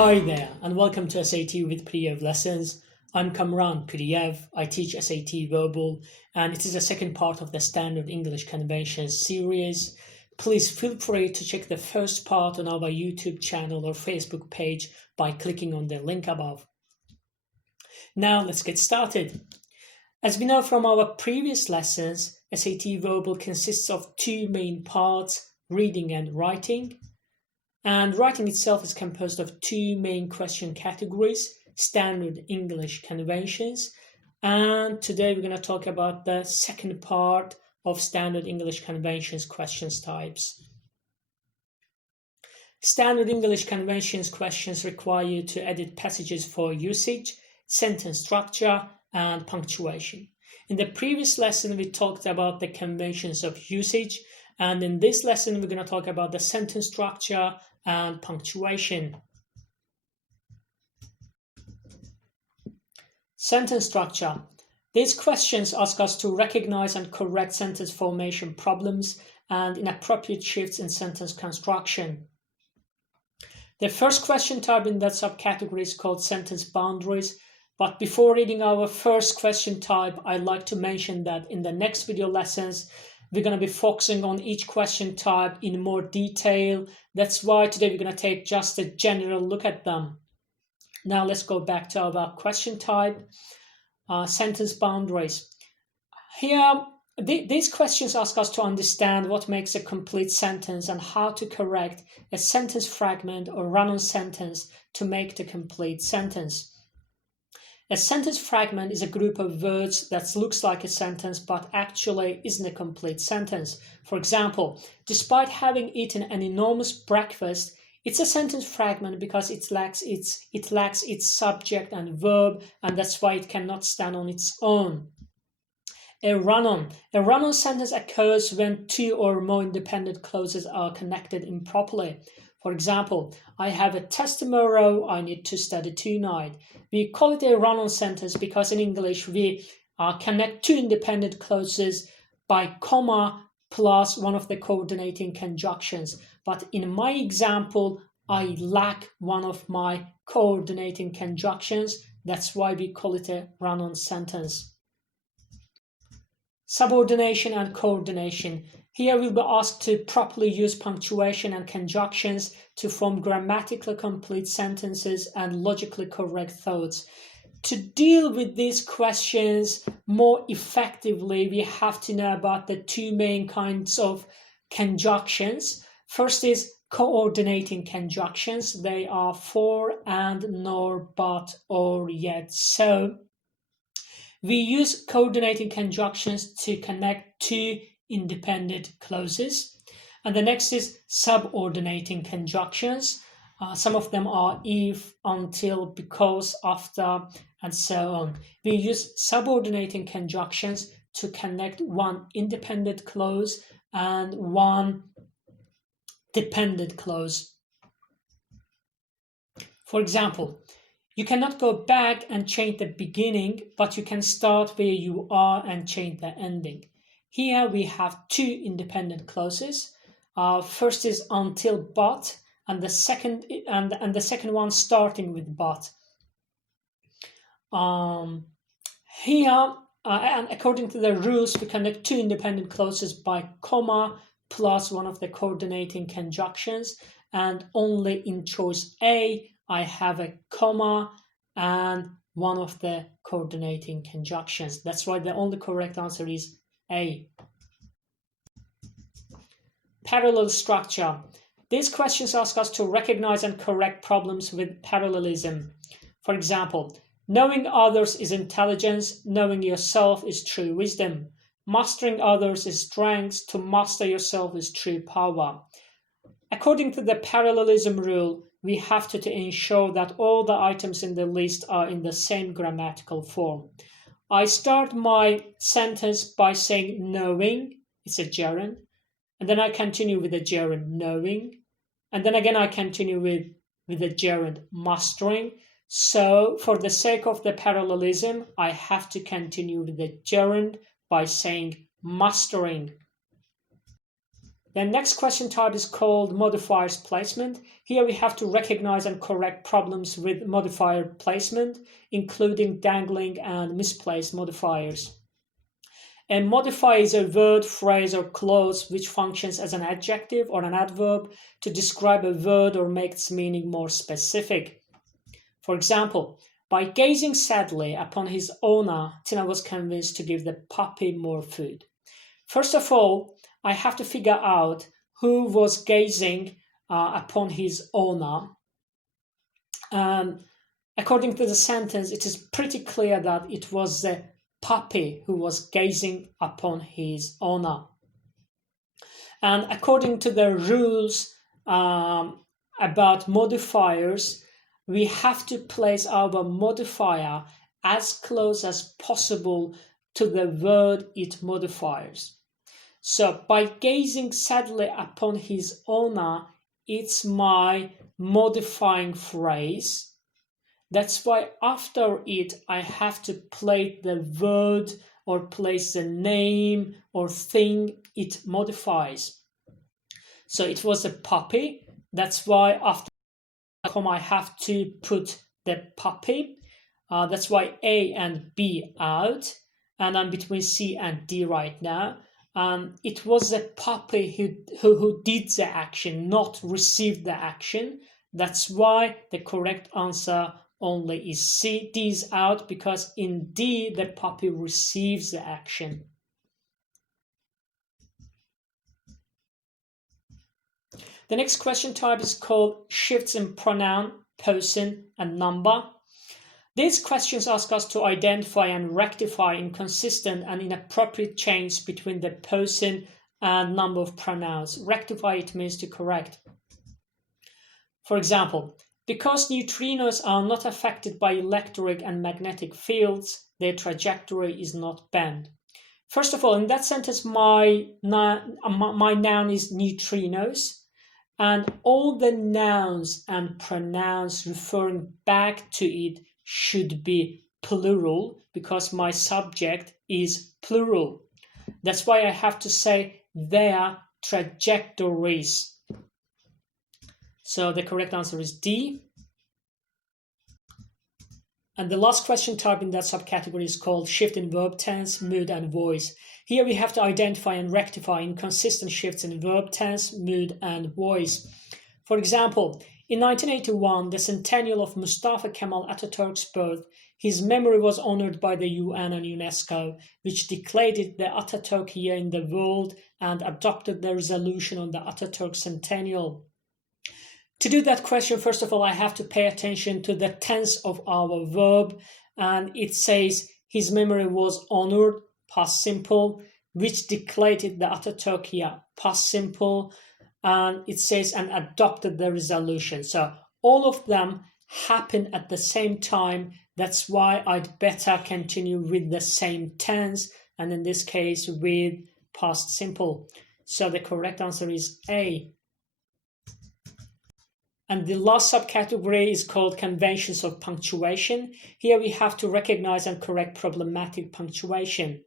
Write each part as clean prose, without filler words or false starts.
Hi there, and welcome to SAT with Piriyev lessons. I'm Kamran Piriyev. I teach SAT Verbal, and it is the second part of the Standard English Conventions series. Please feel free to check the first part on our YouTube channel or Facebook page by clicking on the link above. Now let's get started. As we know from our previous lessons, SAT Verbal consists of two main parts, reading and writing. And writing itself is composed of two main question categories, Standard English Conventions. And today we're going to talk about the second part of Standard English Conventions questions types. Standard English Conventions questions require you to edit passages for usage, sentence structure, and punctuation. In the previous lesson, we talked about the conventions of usage, and in this lesson, we're going to talk about the sentence structure and punctuation. Sentence structure. These questions ask us to recognize and correct sentence formation problems and inappropriate shifts in sentence construction. The first question type in that subcategory is called sentence boundaries. But before reading our first question type, I'd like to mention that in the next video lessons, we're going to be focusing on each question type in more detail. That's why today we're going to take just a general look at them. Now let's go back to our question type, sentence boundaries. Here, these questions ask us to understand what makes a complete sentence and how to correct a sentence fragment or run-on sentence to make the complete sentence. A sentence fragment is a group of words that looks like a sentence but actually isn't a complete sentence. For example, despite having eaten an enormous breakfast, it's a sentence fragment because it lacks its subject and verb, and that's why it cannot stand on its own. A run-on sentence occurs when two or more independent clauses are connected improperly. For example, I have a test tomorrow, I need to study tonight. We call it a run-on sentence because in English we connect two independent clauses by comma plus one of the coordinating conjunctions. But in my example, I lack one of my coordinating conjunctions. That's why we call it a run-on sentence. Subordination and coordination. Here we'll be asked to properly use punctuation and conjunctions to form grammatically complete sentences and logically correct thoughts. To deal with these questions more effectively, we have to know about the two main kinds of conjunctions. First is coordinating conjunctions. They are for, and, nor, but, or, yet, so. We use coordinating conjunctions to connect two independent clauses. And the next is subordinating conjunctions. Some of them are if, until, because, after, and so on. We use subordinating conjunctions to connect one independent clause and one dependent clause. For example, you cannot go back and change the beginning, but you can start where you are and change the ending. Here we have two independent clauses. First is until but, and the second one starting with but. Here, and according to the rules, we connect two independent clauses by comma plus one of the coordinating conjunctions, and only in choice A I have a comma and one of the coordinating conjunctions. That's why the only correct answer is A. Parallel structure. These questions ask us to recognize and correct problems with parallelism. For example, knowing others is intelligence, knowing yourself is true wisdom. Mastering others is strength, to master yourself is true power. According to the parallelism rule, we have to ensure that all the items in the list are in the same grammatical form. I start my sentence by saying knowing, it's a gerund, and then I continue with the gerund knowing, and then again I continue with the gerund mastering. So for the sake of the parallelism, I have to continue with the gerund by saying mastering. The next question type is called Modifiers Placement. Here we have to recognize and correct problems with modifier placement, including dangling and misplaced modifiers. A modifier is a word, phrase, or clause which functions as an adjective or an adverb to describe a word or make its meaning more specific. For example, by gazing sadly upon his owner, Tina was convinced to give the puppy more food. First of all, I have to figure out who was gazing upon his owner. According to the sentence, it is pretty clear that it was the puppy who was gazing upon his owner. And according to the rules about modifiers, we have to place our modifier as close as possible to the word it modifies. So by gazing sadly upon his owner, it's my modifying phrase. That's why after it, I have to place the word or place the name or thing it modifies. So it was a puppy. That's why after I have to put the puppy. That's why A and B out. And I'm between C and D right now. It was the puppy who did the action, not received the action. That's why the correct answer only is C. D is out because in D, the puppy receives the action. The next question type is called shifts in pronoun, person, and number. These questions ask us to identify and rectify inconsistent and inappropriate change between the person and number of pronouns. Rectify, it means to correct. For example, because neutrinos are not affected by electric and magnetic fields, their trajectory is not bent. First of all, in that sentence, my noun is neutrinos, and all the nouns and pronouns referring back to it should be plural because my subject is plural. That's why I have to say their trajectories. So the correct answer is D. And the last question type in that subcategory is called shift in verb tense, mood, and voice. Here we have to identify and rectify inconsistent shifts in verb tense, mood, and voice. For example, in 1981, the centennial of Mustafa Kemal Atatürk's birth, his memory was honored by the UN and UNESCO, which declared it the Atatürk year in the world and adopted the resolution on the Atatürk centennial. To do that question, first of all, I have to pay attention to the tense of our verb, and it says his memory was honored, past simple, which declared it the Atatürk year, past simple, and it says and adopted the resolution. So all of them happen at the same time. That's why I'd better continue with the same tense, and in this case with past simple. So the correct answer is A. And the last subcategory is called conventions of punctuation. Here we have to recognize and correct problematic punctuation.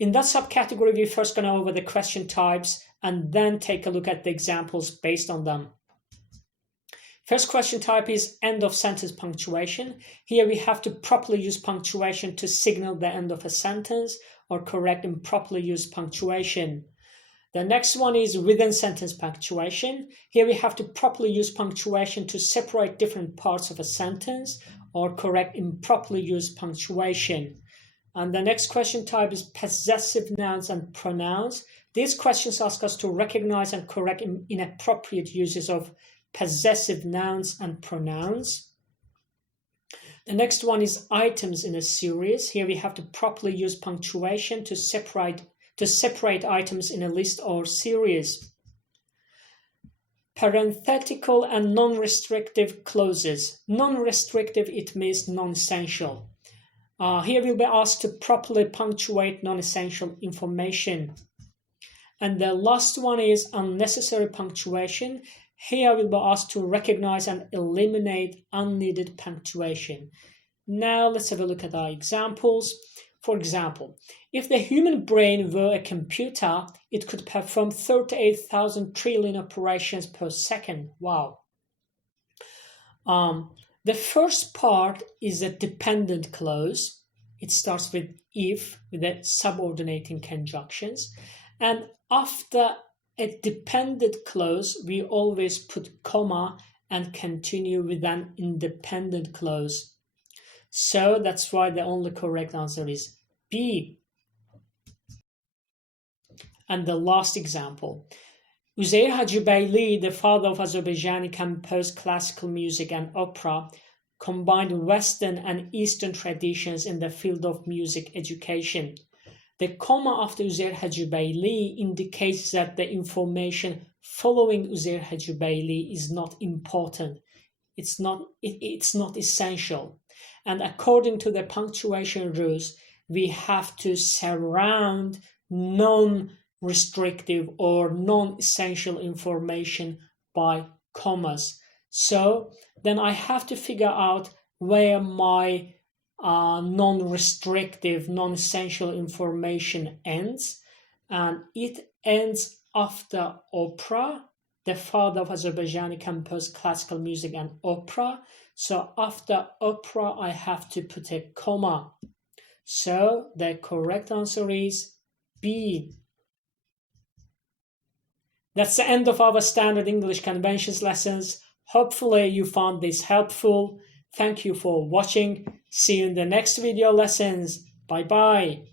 In that subcategory, we're first going to go over the question types and then take a look at the examples based on them. First question type is end of sentence punctuation. Here we have to properly use punctuation to signal the end of a sentence or correct improperly used punctuation. The next one is within sentence punctuation. Here we have to properly use punctuation to separate different parts of a sentence or correct improperly used punctuation. And the next question type is possessive nouns and pronouns. These questions ask us to recognize and correct inappropriate uses of possessive nouns and pronouns. The next one is items in a series. Here we have to properly use punctuation to separate items in a list or series. Parenthetical and non-restrictive clauses. Non-restrictive, it means non-essential. Here we'll be asked to properly punctuate non-essential information. And the last one is unnecessary punctuation. Here we'll be asked to recognize and eliminate unneeded punctuation. Now let's have a look at our examples. For example, if the human brain were a computer, it could perform 38,000 trillion operations per second. Wow. The first part is a dependent clause. It starts with if, with the subordinating conjunctions. And after a dependent clause, we always put comma and continue with an independent clause. So that's why the only correct answer is B. And the last example. Uzeyr Hacıbeyli, the father of Azerbaijani, composed classical music and opera, combined Western and Eastern traditions in the field of music education. The comma after Uzeyr Hacıbeyli indicates that the information following Uzeyr Hacıbeyli is not important. It's not essential. And according to the punctuation rules, we have to surround non-restrictive or non-essential information by commas. So then I have to figure out where my non-restrictive, non-essential information ends. And it ends after opera. The father of Azerbaijani composed classical music and opera. So after opera, I have to put a comma. So the correct answer is B. That's the end of our standard English conventions lessons. Hopefully you found this helpful. Thank you for watching. See you in the next video lessons. Bye-bye.